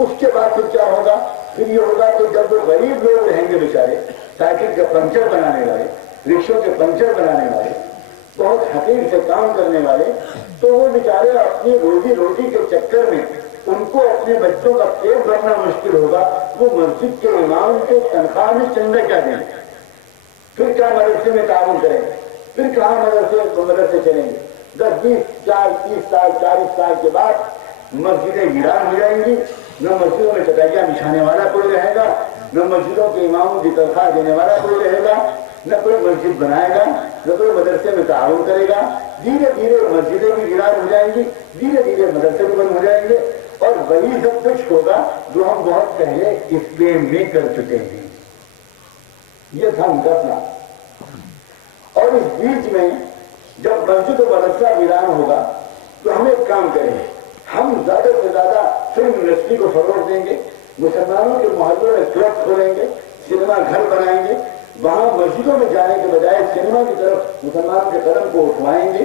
اس کے بعد پھر کیا ہوگا؟ پھر یہ ہوگا کہ جب وہ غریب لوگ رہیں گے بیچارے، سائیکل کے پنچر بنانے والے، رکشوں کے پنچر بنانے والے، بہت حقیر سے کام کرنے والے، تو وہ بیچارے اپنی روزی روٹی کے چکر میں ان کو اپنے بچوں کا پیٹ بھرنا مشکل ہوگا، وہ مسجد کے امام کے تنخواہ میں چندہ کیا دیں گے؟ پھر کیا مدرسے میں تعاون کریں گے؟ پھر کہاں مدرسے چلیں گے؟ 10 20 30 سال 40 سال کے بعد مسجدیں ویران ہو جائیں گی، نہ مسجدوں میں چٹائیاں بچھانے والا کوئی رہے گا، نہ مسجدوں کے اماموں کی تنخواہ دینے والا کوئی رہے گا، نہ کوئی مسجد بنائے گا، نہ کوئی مدرسے میں تعاون کرے گا۔ دھیرے دھیرے مسجدیں بھی ویران ہو جائیں گی، دھیرے دھیرے مدرسے بھی بند ہو جائیں گے، اور وہی سب کچھ ہوگا جو ہم بہت پہلے اسپین میں کر چکے ہیں۔ یہ تھا ان کا پلان۔ اور اس بیچ میں جب مسجد و مدرسہ ویران ہوگا تو ہم ایک کام کریں گے، ہم زیادہ سے زیادہ فلم انڈسٹری کو فروغ دیں گے، مسلمانوں کے محلوں میں کلب کھولیں گے، سنیما گھر بنائیں گے، وہاں مسجدوں میں جانے کے بجائے سنیما کی طرف مسلمانوں کے قدم کو اٹھوائیں گے،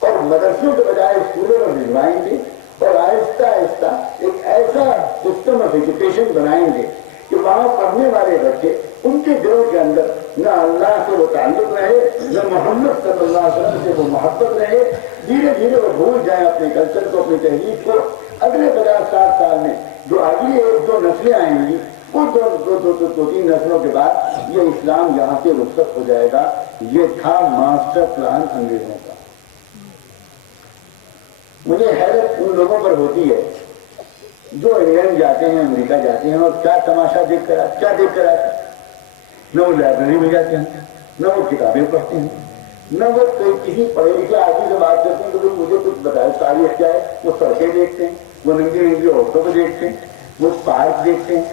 اور مدرسوں کے بجائے اسکولوں میں بھجوائیں گے، اور آہستہ آہستہ ایک ایسا سسٹم آف ایجوکیشن بنائیں گے کہ وہاں پڑھنے والے بچے ان کے دلوں کے اندر نہ اللہ سے وہ تعلق رہے، نہ محمد صلی اللہ علیہ وسلم سے وہ محبت رہے، دھیرے دھیرے وہ بھول جائیں اپنے کلچر کو، اپنی تہذیب کو۔ اگلے 50-60 سال میں جو اگلی 1-2 نسلیں آئیں گی، وہ 2-3 نسلوں کے بعد یہ اسلام یہاں سے رخصت ہو جائے گا۔ یہ تھا ماسٹر پلان انگریزوں کا۔ مجھے حیرت ان لوگوں پر ہوتی ہے جو انگلینڈ جاتے ہیں، امریکہ جاتے ہیں، اور کیا تماشا دیکھ کر آتے ہیں۔ نہ وہ لائبریری میں جاتے ہیں، نہ وہ کتابیں پڑھتے ہیں، نہ وہ کسی پڑھے لکھے آدمی سے بات کرتے ہیں کہ مجھے کچھ بتائے تاریخ کیا ہے۔ وہ سڑکیں دیکھتے ہیں، وہ ننگی ننگی عورتوں کو دیکھتے ہیں، وہ پارک دیکھتے ہیں،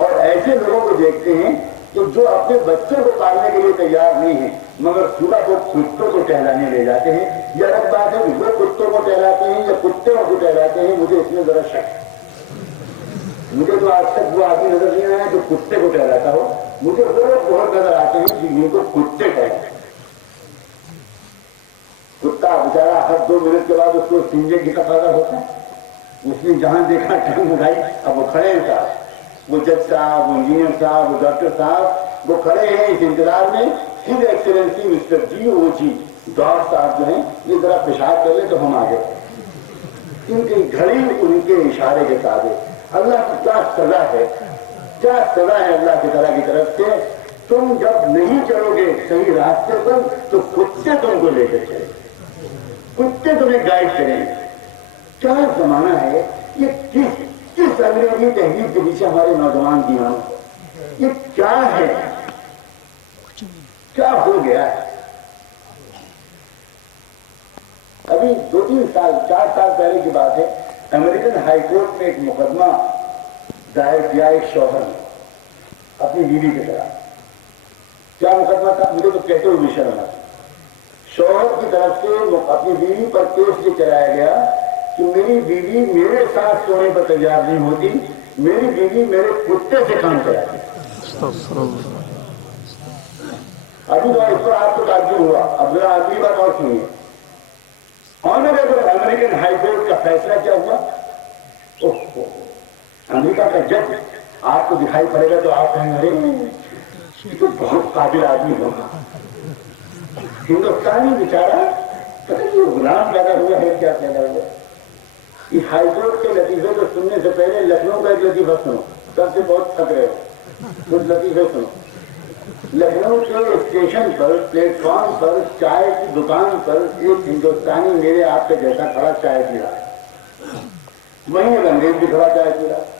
اور ایسے لوگوں کو دیکھتے ہیں کہ جو اپنے بچوں کو پالنے کے لیے تیار نہیں ہیں، مگر صبح کو کتوں کو ٹہلانے لے جاتے ہیں۔ یہ الگ بات ہے کہ وہ کتوں کو ٹہلاتے ہیں یا کتوں کو ٹہلاتے ہیں، مجھے اس میں ذرا شک ہے۔ مجھے تو آج تک وہ آدمی نظر نہیں آیا جو کتے کو ٹہلاتا ہو، مجھے وہ لوگ بہت نظر آتے ہیں جن کو کتے کہتے ہیں۔ کتا بیچارہ ہر 2 منٹ کے بعد اس کو سنجے کی تقاضا ہوتا ہے، اس نے جہاں دیکھا ٹانگ اٹھائی، اب وہ کھڑے ہیں صاحب، وہ جج صاحب، وہ انجینئر صاحب، وہ ڈاکٹر صاحب، وہ کھڑے ہیں اس انتظار میں his excellency mister GOG God صاحب جو ہیں یہ ذرا پیشاب کر لیں تو ہم آگے۔ ان کی گھڑی ان کے اشارے کے تابع۔ اللہ کی کیا سزا ہے، کیا سزا ہے اللہ کی طرح کی طرف سے۔ تم جب نہیں چلو گے صحیح راستے پر تو کتے تم کو لے کے چلیں گے، کتے تمہیں گائیڈ کریں گے۔ کیا زمانہ ہے یہ، کس انگریزی تہذیب کے پیچھے ہمارے نوجوان دیوان، یہ کیا ہے، کیا ہو گیا ہے۔ ابھی 2-3 سال 4 سال پہلے کی بات ہے، امریکن ہائی کورٹ میں ایک مقدمہ دائر کیا ایک شوہر نے اپنی بیوی کے خلاف۔ کیا مقدمہ تھا؟ مجھے تو کہتے ہوئے بھی شرم آتی۔ شوہر کی طرف سے اپنی بیوی پر کیس یہ چلایا گیا کہ میری بیوی میرے ساتھ سونے پر تیار نہیں ہوتی، میری بیوی میرے کتے سے کام کراتی۔ ابھی تو اس پر آپ کو تعجب ہوا، اب ذرا اگلی بات اور سنیے۔ آنریبل امریکن ہائی کورٹ کا فیصلہ کیا ہوا؟ امریکہ کا جج آپ کو دکھائی پڑے گا تو آپ کہیں ارے یہ تو بہت قابل آدمی ہوگا۔ ہندوستانی بیچارہ پتہ نہیں وہ غلام پیدا ہوا ہے کیا پیدا ہوا۔ اس ہائی کورٹ کے لطیفے کو سننے سے پہلے لکھنؤ کا ایک لطیفہ سنو، سب سے بہت تھک رہے ہو، کچھ لطیفے سنو۔ لکھنؤ کے اسٹیشن پر پلیٹ فارم پر چائے کی دکان پر ایک ہندوستانی میرے آپ کے جیسا کھڑا چائے پی رہا ہے، وہیں ایک انگریز بھی کھڑا چائے پی رہا ہے۔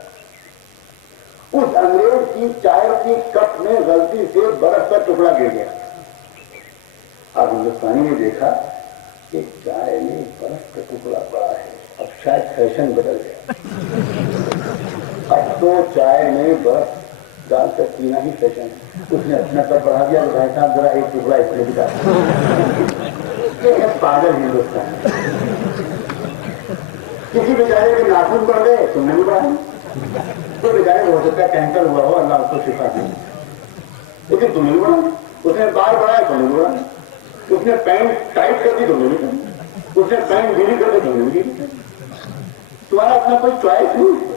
اس انگریز کی چائے کی کپ میں غلطی سے برف کا ٹکڑا گر گیا۔ اب ہندوستانی نے دیکھا کہ چائے میں برف کا ٹکڑا پڑا ہے، اب شاید فیشن بدل گیا، اب تو چائے میں برف ڈال کر پینا ہی فیشن ہے۔ اس نے اپنا کپ بڑھا دیا کہ بھائی صاحب ذرا ایک ٹکڑا اس میں بھی ڈال۔ یہ ہے پاگل ہندوستان۔ کسی بیچارے کے ناخن بڑھ گئے تم نے بھی بڑھائی، تو بیچارے ہو سکتا ہے کینسر ہوا ہو، اللہ اس کو شفا دے، لیکن تم نے بھی بڑھائی۔ اس نے بال بڑھائے تم نے بھی بڑھائی، اس نے پینٹ ٹائٹ کر دی تم نے بھی کر، اس نے پینٹ ڈھیلی کر دی تم نے بھی ڈھیلی کر۔ تمہارا اپنا کوئی چوائس نہیں،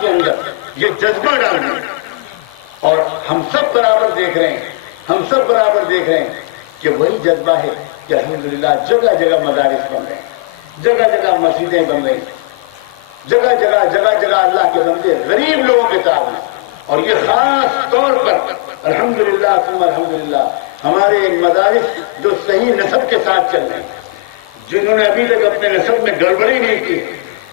کے اندر یہ جذبہ ڈالنا، اور ہم سب برابر دیکھ رہے ہیں، ہم سب برابر دیکھ رہے ہیں کہ وہی جذبہ ہے کہ الحمدللہ جگہ جگہ مدارس بن رہے ہیں، جگہ جگہ مسجدیں بن رہی ہیں، جگہ جگہ اللہ کے بندے غریب لوگوں کے تعاون، اور یہ خاص طور پر الحمدللہ ثم الحمدللہ ہمارے مدارس جو صحیح نسب کے ساتھ چل رہے ہیں، جنہوں نے ابھی تک اپنے نسب میں گڑبڑی نہیں کی،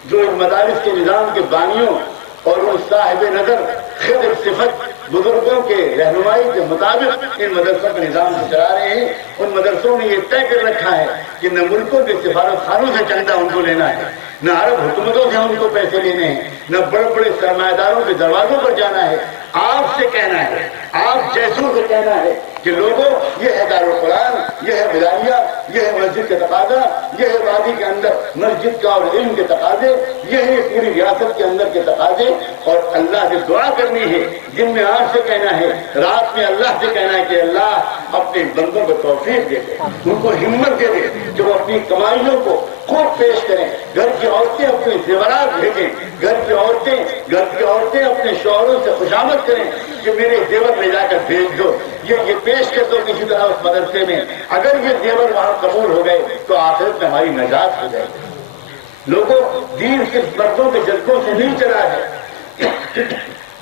جو ان مدارس کے نظام کے بانیوں اور ان صاحب نظر خضر صفت بزرگوں کے رہنمائی کے مطابق ان مدرسوں کا نظام سے چلا رہے ہیں، ان مدرسوں نے یہ طے کر رکھا ہے کہ نہ ملکوں کے سفارت خانوں سے چندہ ان کو لینا ہے، نہ عرب حکومتوں سے ان کو پیسے لینے ہیں، نہ بڑے بڑے سرمایہ داروں کے دروازوں پر جانا ہے، آپ سے کہنا ہے، آپ جیسوں سے کہنا ہے کہ لوگوں یہ ہے دارالقرآن، یہ ہے بلاریہ، یہ ہے مسجد کا تقاضا، یہ ہے وادی کے اندر مسجد کا اور علم کے تقاضے، یہ ہے پوری ریاست کے اندر کے تقاضے، اور اللہ سے دعا کرنی ہے، دن میں آپ سے کہنا ہے، رات میں اللہ سے کہنا ہے کہ اللہ اپنے بندوں کو توفیق دے دے، ان کو ہمت دے دے کہ وہ اپنی کمائیوں کو خوب پیش کریں، گھر کی عورتیں اپنے زیورات بھیجیں، گھر کی عورتیں اپنے شوہروں سے خوشامد کریں کہ میرے زیور لے جا کر بھیج دو، یہ پیش کر دو کسی طرح اس مدرسے میں، اگر یہ زیور وہاں قبول ہو گئے تو آخرت میں ہماری نجات ہو جائے گی۔ لوگوں، دین صرف مردوں کے جذبوں سے نہیں چلا ہے،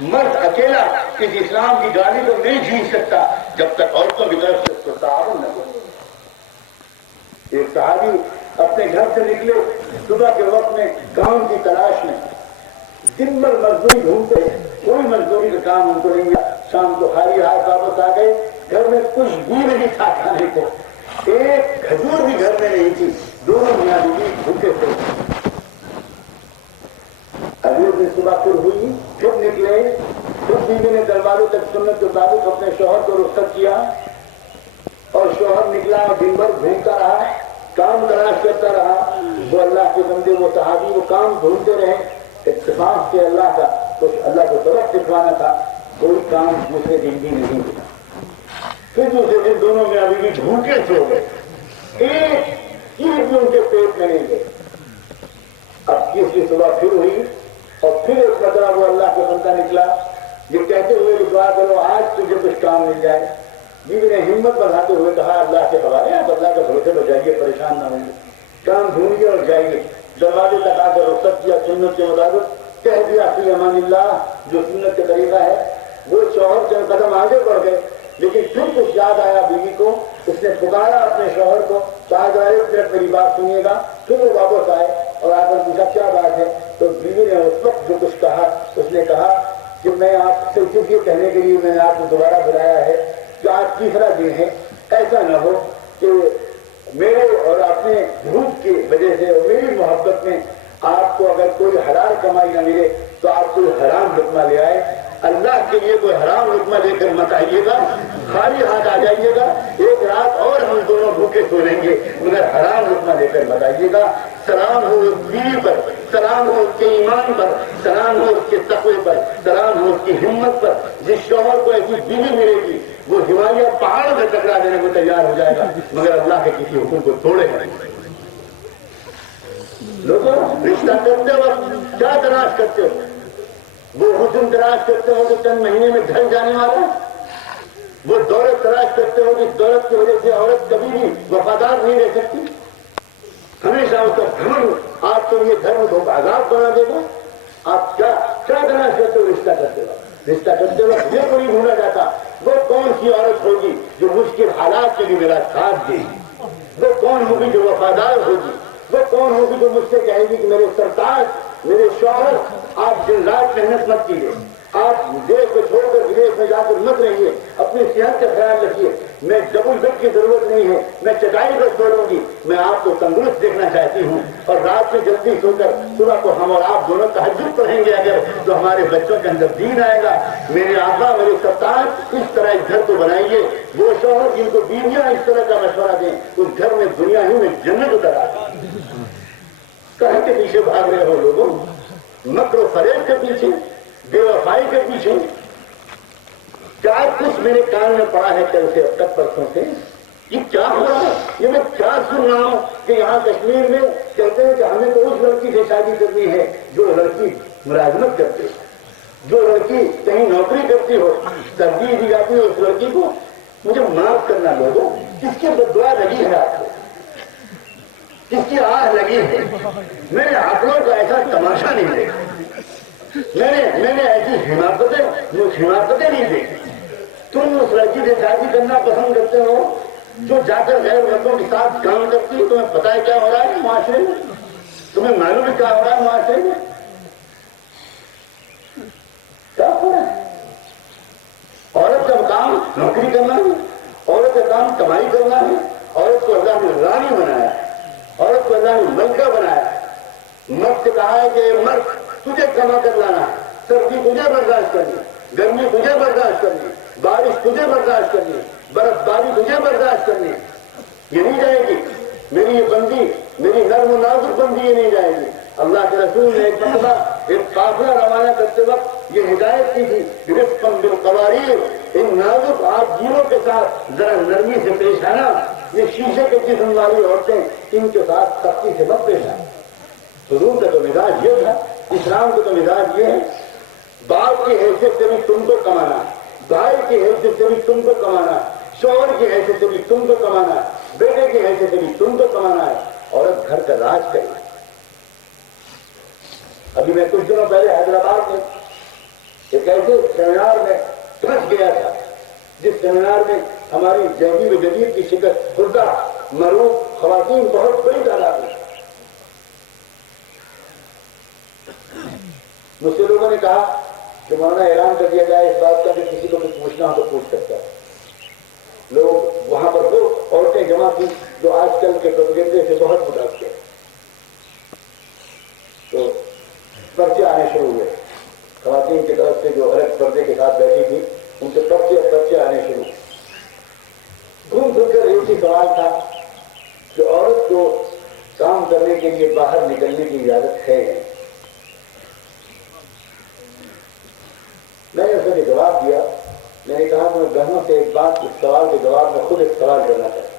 مرد اکیلا اس اسلام کی گاڑی کو نہیں جھینک سکتا جب تک عورتوں کی طرف سے اس کو تعاون نہ ہو۔ ایک صحابی اپنے گھر سے نکلے صبح کے وقت میں کام کی تلاش میں، دن بھر مزدوری ڈھونڈتے، کوئی مزدوری کا کام ان کو نہیں ملا، شام کو خالی ہاتھ واپس آ گئے، گھر میں کچھ بھی نہیں تھا کھانے کو، ایک کھجور بھی گھر میں نہیں تھی، دونوں میاں بیوی بھوکے تھے۔ اگلے دن صبح پھر ہوئی، پھر نکلے، پھر بیوی نے دروازے تک سنت کے مطابق اپنے شوہر کو رخصت کیا، اور شوہر نکلا اور دن بھر گھومتا رہا، کام تلاش کرتا رہا۔ وہ اللہ کے بندے، وہ صحابی، وہ کام ڈھونڈتے رہے، اتفاق سے اللہ کا کچھ اللہ کو سبق سکھوانا تھا، کوئی کام دوسرے دن بھی نہیں ملا۔ پھر دوسرے دن دونوں میں ابھی بھی بھوکے سو گئے، ایک چیز بھی ان کے پیٹ میں نہیں گئی۔ اب تیسری صبح پھر ہوئی، اور پھر ایک مرتبہ وہ اللہ کا بندہ نکلا، یہ کہتے ہوئے کہ دعا کرو آج تجھے کچھ کام مل جائے۔ بیوی نے ہمت بڑھاتے ہوئے کہا اللہ کے حوالے، آپ اللہ کے بھروسے پر جائیے، پریشان نہ ہوئیے، کام ڈھونڈیے اور جائیے۔ دروازے تک آ کر رخصت کیا سنت کے مطابق، کہہ دیا فی امان اللہ، جو سنت کا طریقہ ہے۔ وہ شوہر چند قدم آگے بڑھ گئے، لیکن پھر کچھ یاد آیا بیوی کو، اس نے پکارا اپنے شوہر کو، کہا جا رہے میری بات سنیے گا۔ پھر وہ واپس آئے اور آ کر پوچھا کیا بات ہے، تو بیوی نے اس وقت جو کچھ کہا، اس نے کہا کہ میں آپ سے صرف یہ کہنے کے لیے میں نے آپ کو دوبارہ بلایا ہے کہ آج تیسرا دن ہے، ایسا نہ ہو کہ میرے اور اپنے جھوٹ کی وجہ سے اور میری محبت میں آپ کو اگر کوئی حلال کمائی نہ ملے تو آپ کوئی حرام لقمہ لے آئے۔ اللہ کے لیے کوئی حرام لقمہ لے کر مت آئیے گا، خالی ہاتھ آ جائیے گا، ایک رات اور ہم دونوں بھوکے سو لیں گے، مگر حرام لقمہ لے کر مت آئیے گا۔ سلام ہو اس بیوی پر، سلام ہو اس کے ایمان پر، سلام ہو اس کے تقوی پر، سلام ہو اس کی ہمت پر۔ جس شوہر کو ایسی بیوی ملے گی وہ ہمالیہ پہاڑ سے ٹکرا دینے کو تیار ہو جائے گا، مگر اللہ کے کسی حکم کو توڑے گا۔ لوگوں، رشتہ کرتے وقت کیا تلاش کرتے ہو؟ وہ حسن تلاش کرتے ہو کہ چند مہینے میں ڈھل جانے والا، وہ دولت تلاش کرتے ہو کہ دولت کی وجہ سے عورت کبھی بھی وفادار نہیں رہ سکتی، ہمیشہ اس کا گھمنڈ آپ کے لیے گھر میں عذاب بنا دے گا۔ آپ کیا تلاش کرتے ہو رشتہ کرتے وقت؟ رشتہ کرتے وقت یہ کوئی ڈھونڈا جاتا وہ کون سی عورت ہوگی جو مشکل حالات کے لیے میرا ساتھ دے گی، وہ کون ہوگی جو وفادار ہوگی، وہ کون ہوگی جو مجھ سے کہے گی کہ میرے سرتاج، میرے شوہر، آپ دن رات محنت مت کیجیے، آپ دیش کو چھوڑ کر ودیش میں جا کر مت رہیے، اپنی صحت کا خیال رکھیے، میں ڈبل بیڈ کی ضرورت نہیں ہے، میں چٹائی پر سوڑوں گی، میں آپ کو تندرست دیکھنا چاہتی ہوں، اور رات میں جلدی سو کر صبح کو ہم اور آپ دونوں تہجد پڑھیں گے اگر، تو ہمارے بچوں کے اندر دین آئے گا۔ میرے آقا، میرے سرتاج، اس طرح اس گھر کو بنائیے۔ وہ شوہر جن کو بیویاں اس طرح کا مشورہ دیں، اس گھر میں دنیا ہی میں جنت اتر آتی۔ کہاں کے پیچھے بھاگ رہے ہو لوگوں؟ مکر و فریب کے پیچھے، بے وفائی کے پیچھے؟ کیا کچھ میرے کان میں پڑا ہے کل سے اب تک پرسوں سے؟ یہ کیا ہو رہا ہے؟ یہ میں کیا سن رہا ہوں کہ یہاں کشمیر میں کہتے ہیں کہ ہمیں تو اس لڑکی سے شادی کرنی ہے جو لڑکی ملازمت کرتے، جو لڑکی کہیں نوکری کرتی ہو ترجیح دی جاتی ہے اس لڑکی کو مجھے معاف کرنا لوگوں کس کی بدعا لگی ہے آپ کو کس کی آہ لگی ہے میں نے آپ لوگوں کا ایسا تماشا نہیں دیکھا میں نے ایسی حماقتیں نہیں دیکھی تم اس لڑکی سے شادی کرنا پسند کرتے ہو جو جا کر غیر مردوں کے ساتھ کام کرتی ہے تمہیں پتہ ہے کیا ہو رہا ہے معاشرے میں تمہیں معلوم ہے کیا ہو رہا ہے معاشرے میں کیا ہو رہا ہے عورت کا کام نوکری کرنا ہے عورت کا کام کمائی کرنا ہے عورت کو اللہ نے رانی بنایا عورت کو اللہ نے ملکہ بنایا مرد سے کہا ہے کہ مرد تجھے کما کر لانا سردی تجھے برداشت کرنی گرمی تجھے برداشت کرنی بارش تجھے برداشت کرنی برف باری تجھے برداشت کرنی یہ نہیں جائے گی میری یہ بندی میری نرم و نازک بندی یہ نہیں جائے گی اللہ کے رسول نے ایک مرتبہ ایک قافلہ روانہ کرتے وقت یہ ہدایت کی تھی رفقاً بالقواریر ان نازک آپ جیروں کے ساتھ ذرا نرمی سے پیش آنا یہ شیشے کے جسم والی عورتیں ان کے ساتھ سختی سے مت پیش آنا حضور کا تو مزاج یہ تھا اسلام کا تو مزاج یہ ہے باپ کی حیثیت سے بھی تم کو کمانا بھائی کی حیثیت سے بھی تم کو کمانا شوہر کی حیثیت سے بھی تم کو کمانا بیٹے کی حیثیت سے بھی تم کو کمانا ہے عورت گھر کا راج کرنا ابھی میں کچھ دنوں پہلے حیدرآباد میں ایک ایسے سیمینار میں پھنس گیا تھا جس سیمینار میں ہماری جہگیر و جدید کی شکست خوردہ معروف خواتین بہت بڑی تعداد میں مجھ سے لوگوں نے کہا کہ مولانا اعلان کر دیا جائے اس بات کا کہ کسی کو کچھ پوچھنا ہو تو پوچھ سکتا ہے لوگ وہاں پر وہ عورتیں جمع کی جو آج کل کے پروپیگنڈے سے بہت متاثر تو پرچے آنے شروع ہوئے خواتین کی طرف سے جو الگ پردے کے ساتھ بیٹھی تھی ان سے پرچے آنے شروع گھوم پھر کر ایک ہی سوال تھا کہ عورت کو کام کرنے کے لیے باہر نکلنے کی اجازت ہے میں نے اسے جواب دیا میں نے کہا کہ میں بہنوں سے ایک بات اس سوال کے جواب میں خود ایک سوال کرنا چاہتا ہوں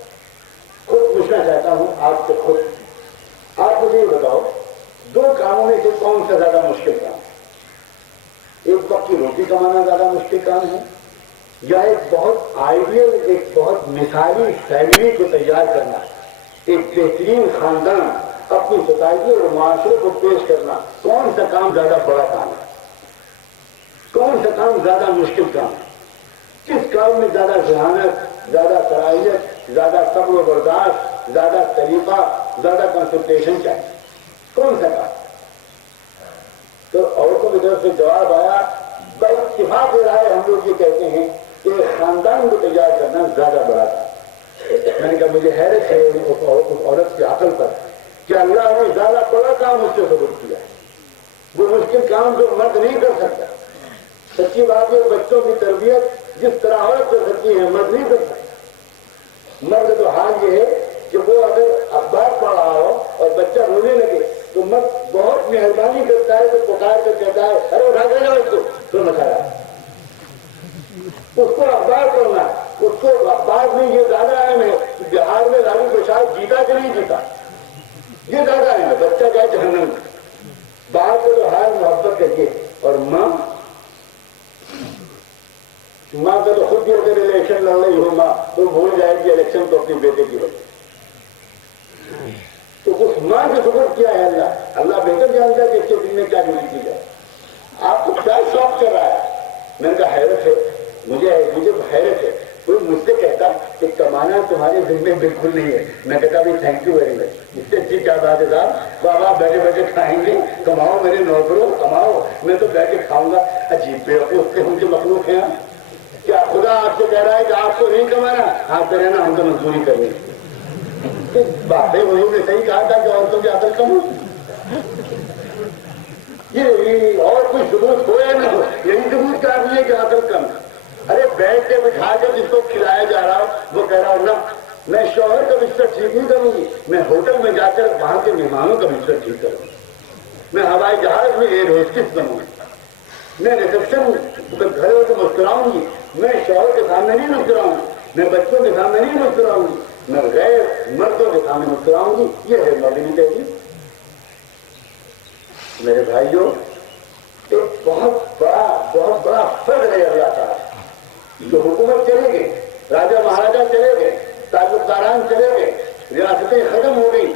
خود پوچھنا چاہتا ہوں آپ سے خود آپ مجھے یہ بتاؤ دو کاموں میں سے کون سا زیادہ مشکل کام ہے ایک وقت کی روٹی کمانا زیادہ مشکل کام ہے یا ایک بہت آئیڈیل ایک بہت مثالی فیملی کو تیار کرنا ایک بہترین خاندان اپنی سوسائٹی اور معاشرے کو پیش کرنا کون سا کام زیادہ بڑا کام ہے کون سا کام زیادہ مشکل کام ہے کس کام میں زیادہ ذہانت زیادہ صلاحیت زیادہ صبر و برداشت زیادہ طریقہ زیادہ کنسلٹیشن چاہیے کون سا کام تو عورتوں کی طرف سے جواب آیا اتفاق رائے ہم لوگ یہ کہتے ہیں کہ خاندان کو تیار کرنا زیادہ بڑا کام میں نے کہا مجھے حیرت ہے اس عورت کی عقل پر کہ اللہ نے زیادہ بڑا کام اس سے ثبوت کیا وہ مشکل کام جو مرد نہیں کر سکتا سچی بات ہے بچوں کی تربیت جس طرح عورت کر سکتی ہے مرد نہیں کر سکتا مرد تو حال یہ ہے کہ وہ اگر اخبار پڑھ رہا ہو اور بچہ رونے لگے تو مرد بہت مہربانی کرتا ہے تو پکار کر کہتا ہے ارے اٹھا کر جاؤ اس کو تو مسئلہ اس کو اخبار پڑھنا اس کو اخبار میں یہ زیادہ اہم ہے کہ بہار میں لالو پرساد جیتا کہ نہیں جیتا یہ زیادہ اہم ہے بچہ کیا جہنم باہر کو تو حال محبت کریے اور ماں کا تو خود بھی اگر الیکشن لڑ رہی ہو ماں تو بھول جائے گی الیکشن تو اپنی بیٹے کی وجہ تو اس ماں کی سپورٹ کیا ہے اللہ بہتر جانتا ہے کہ اس کے دل میں کیا ڈیوٹی کی جائے آپ کو کیا شوق کر رہا ہے میں نے کہا حیرت ہے مجھے حیرت ہے کوئی مجھ سے کہتا کہ کمانا تمہارے دل میں بالکل نہیں ہے میں کہتا بھائی تھینک یو ویری مچ اس سے اچھی کیا بات ہے صاحب بابا بیٹھے بیٹھے کھائیں گے کماؤ میرے نوکروں کماؤ میں تو بیٹھ کے کھاؤں گا عجیب پہ اس سے مجھے مخلوق ہیں کیا خدا آپ سے کہہ رہا ہے کہ آپ کو نہیں کمانا آپ کہہ رہے نا ہم تو مزدوری کر رہے ہیں باتیں حضور نے صحیح کہا تھا کہ عورتوں کی عقل کم ہو یہ اور کوئی ثبوت ہو یا نہ ہو یہی ثبوت کافی ہے کہ عقل کم ہے ارے بیٹھ کے بٹھا کے جس کو کھلایا جا رہا ہو وہ کہہ رہا ہوں نا میں شوہر کا بستر ٹھیک نہیں کروں گی میں ہوٹل میں جا کر وہاں کے مہمانوں کا بستر ٹھیک کروں گی میں ہوائی جہاز میں ایئر ہوسٹس بنوں گی میں ریسپشن گھر ہو کے مسکراؤں گی میں شوہر کے سامنے نہیں مسکراؤں گی میں بچوں کے سامنے نہیں مسکراؤں گی میں غیر مردوں کے سامنے مسکراؤں گی یہ ہے مردی تحریر میرے بھائیوں ایک بہت بڑا فرق ہے اللہ تعالیٰ. جو حکومت چلے گئی، راجا مہاراجا چلے گئے، تعلق داران چلے گئے، ریاستیں ختم ہو گئی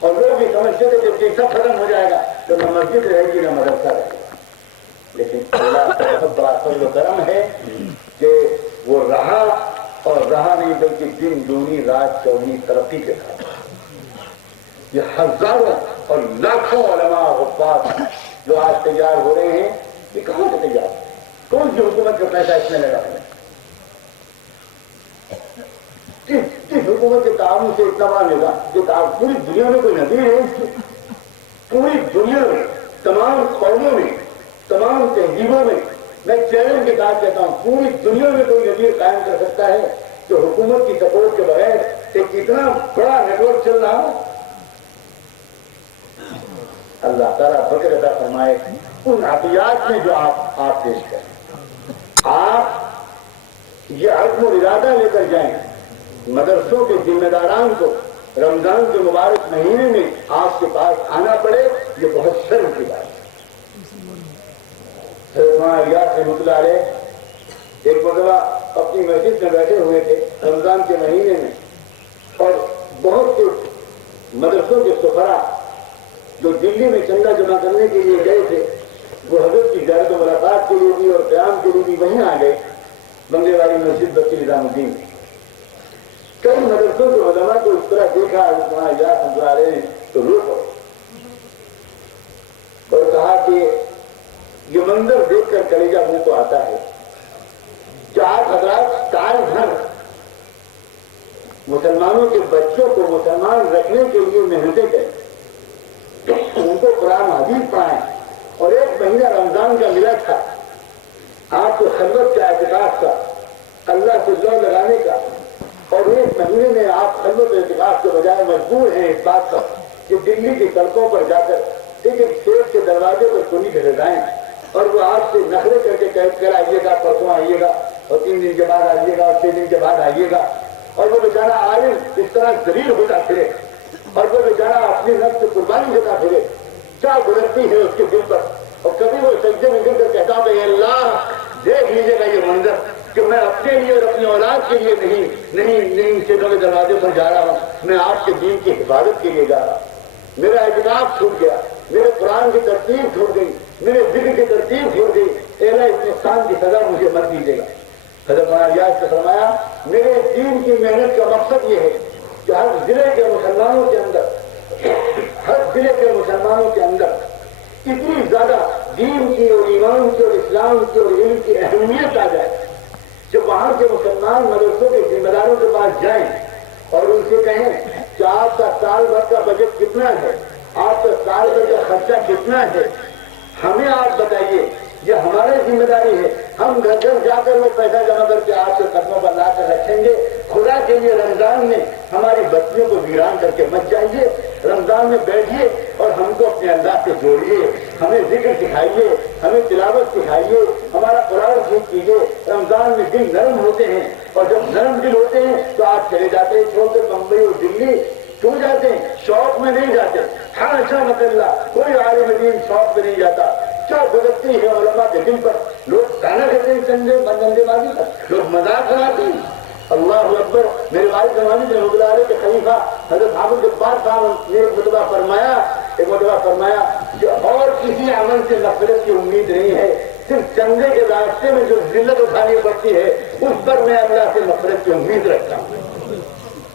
اور لوگ بھی سمجھتے تھے کہ سب ختم ہو جائے گا تو نہ مسجد رہے گی نہ مدرسہ رہے گا. لیکن اللہ کا بہت بڑا فضل و کرم ہے کہ وہ رہا، اور رہا نہیں بلکہ دن دونی رات چوگنی ترقی کے ساتھ. یہ ہزاروں اور لاکھوں علماء حفاظ جو آج تیار ہو رہے ہیں، یہ کہاں سے تیار ہے؟ کون سی حکومت کا پیسہ اس میں لگا ہے؟ کس حکومت کے تعاون سے اتنا بڑا نظام کہ پوری دنیا میں کوئی نظیر ہے اس کی؟ پوری دنیا میں، تمام قوموں میں، تمام تہذیبوں میں چیلنج کے ساتھ کہتا ہوں، پوری دنیا میں کوئی نظیر قائم کر سکتا ہے کہ حکومت کی سپورٹ کے بغیر ایک اتنا بڑا نیٹ ورک چل رہا ہو؟ اللہ تعالیٰ برکت عطا فرمائے ان عطیات میں جو آپ پیش کریں. آپ یہ عزم و ارادہ لے کر جائیں، مدرسوں کے ذمہ داران کو رمضان کے مبارک مہینے میں آپ کے پاس آنا پڑے، یہ بہت شرم کی بات ہے. ریاض رحمۃ اللہ علیہ ایک مرتبہ اپنی مسجد میں بیٹھے ہوئے تھے رمضان کے مہینے میں، اور بہت سے مدرسوں کے سفراء جو دلی میں چندہ جمع کرنے کے لیے گئے تھے، وہ حضرت کی زیارت و ملاقات کے لیے بھی اور قیام کے لیے بھی وہیں آ گئے، بنگلے والی مسجد بچی نظام الدین. کئی مدرسوں کے علماء کو اس طرح دیکھا نے تو رو پڑے اور کہا کہ یہ منظر دیکھ کر کلیجہ منہ کو آتا ہے کہ آپ حضرات سال بھر مسلمانوں کے بچوں کو مسلمان رکھنے کے لیے محنتیں کریں، ان کو قرآن حدیث پڑھائیں، اور ایک مہینہ رمضان کا ملا تھا، آپ کو خلوت کا اعتکاف کا، اللہ سے جو لگانے کا، اور ایک مہینے میں آپ خلوت اعتکاف کے بجائے مجبور ہیں اس بات پر کہ دلی کی سڑکوں پر جا کر ایک شیخ کے دروازے پر سنی کے لگائیں، اور وہ آپ سے نخرے کر کے قید کر آئیے گا، پرسوں آئیے گا، اور 3 دن کے بعد آئیے گا، اور 6 دن کے بعد آئیے گا، اور وہ بیچارہ عالم اس طرح ذلیل ہوتا پھرے، اور وہ بیچارہ اپنی نفس سے قربانی دیتا پھرے. کیا گزرتی ہے اس کے دل پر؟ اور کبھی وہ سجدے میں گر کر کہتا ہوں کہ اللہ دیکھ لیجیے گا یہ منظر کہ میں اپنے لیے اور اپنی اولاد کے لیے نہیں شیخوں کے دروازے پر جا رہا ہوں، میں آپ کے دین کی حفاظت کے لیے جا رہا ہوں. میرا اعتکاف چھوٹ گیا، میرے قرآن کی ترتیب چھوٹ گئی، میرے ذکر کی ترتیب چھوٹ گئی، اے اللہ اس انسان کی سزا مجھے مت دیجیے گا. حضرت مولانا ریاض نے فرمایا میرے دین کی محنت کا مقصد یہ ہے کہ ہر ضلع کے مسلمانوں کے اندر اتنی زیادہ دین کی اور ایمان کی اور اسلام کی اور علم کی اہمیت آ جائے کہ وہاں کے مسلمان مدرسوں کے ذمہ داروں کے پاس جائیں اور ان سے کہیں کہ آپ کا سال بھر کا بجٹ کتنا ہے، آپ کا سال بھر کا خرچہ کتنا ہے، ہمیں آپ بتائیے، یہ ہماری ذمہ داری ہے. ہم گھر گھر جا کر وہ پیسہ جمع کر کے آپ کے قدموں پر لا کر رکھیں گے. خدا کے لیے رمضان میں ہماری بچیوں کو ویران کر کے مت جائیے، رمضان میں بیٹھیے اور ہم کو اپنے اللہ سے جوڑیے، ہمیں ذکر سکھائیے، ہمیں تلاوت سکھائیے، ہمارا قرآن سیکھ کیجیے. رمضان میں دل نرم ہوتے ہیں، اور جب نرم دل ہوتے ہیں تو آپ چلے جاتے ہیں چھوڑ کر بمبئی اور دلی کیوں جاتے ہیں؟ شوق میں نہیں جاتے. حاشا مت اللہ، کوئی عالم دین شوق میں نہیں جاتا. کیا گزرتی ہے علماء کے دل پر؟ لوگ گانا کہتے ہیں، چندے بازی پر لوگ مذاق بناتے ہیں. اللہ اکبر. میرے والد زمانے میں رضی اللہ علیہ کے خلیفہ حضرت حافظ اقبال صاحب نے ایک مرتبہ فرمایا کہ اور کسی عمل سے نفرت کی امید نہیں ہے، صرف چندے کے راستے میں جو ذلت اٹھانی پڑتی ہے اس پر میں اللہ سے نفرت کی امید رکھتا ہوں.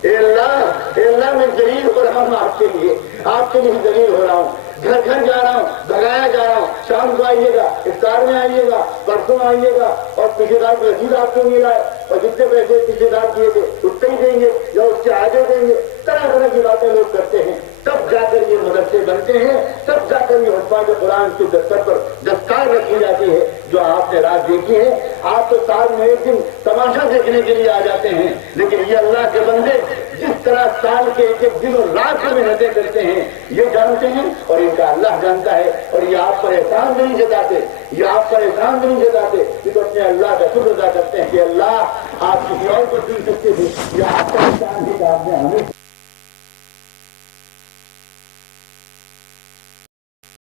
اے اللہ میں ذلیل ہو رہا ہوں آپ کے لیے ذلیل ہو رہا ہوں. گھر گھر جا رہا ہوں، بھگایا جا رہا ہوں. شام کو آئیے گا، افطار میں آئیے گا، پرسوں آئیے گا، اور پچھلے رات رسید آپ کو ملا ہے اور جتنے پیسے پچھلے رات دیے تھے اتنے ہی دیں گے یا اس سے آگے دیں گے. طرح طرح کی باتیں لوگ کرتے ہیں. تب جا کر یہ مدرسے بنتے ہیں، تب جا کر یہ حفاظ قرآن کی دستر پر دستار رکھی جاتی ہے جو آپ نے رات دیکھی ہے. آپ تو سال میں ایک دن تماشا دیکھنے کے لیے آ جاتے ہیں، لیکن یہ اللہ کے بندے جس طرح سال کے ایک دن اور رات میں محنتیں کرتے ہیں یہ جانتے ہیں، اور ان کا اللہ جانتا ہے. اور یہ آپ پر احسان نہیں جتاتے، یہ تو اپنے اللہ کا شکر ادا کرتے ہیں کہ اللہ آپ کسی اور کو سن سکتے تھے، یہ آپ کا احسان ہے کہ آپ نے ہمیں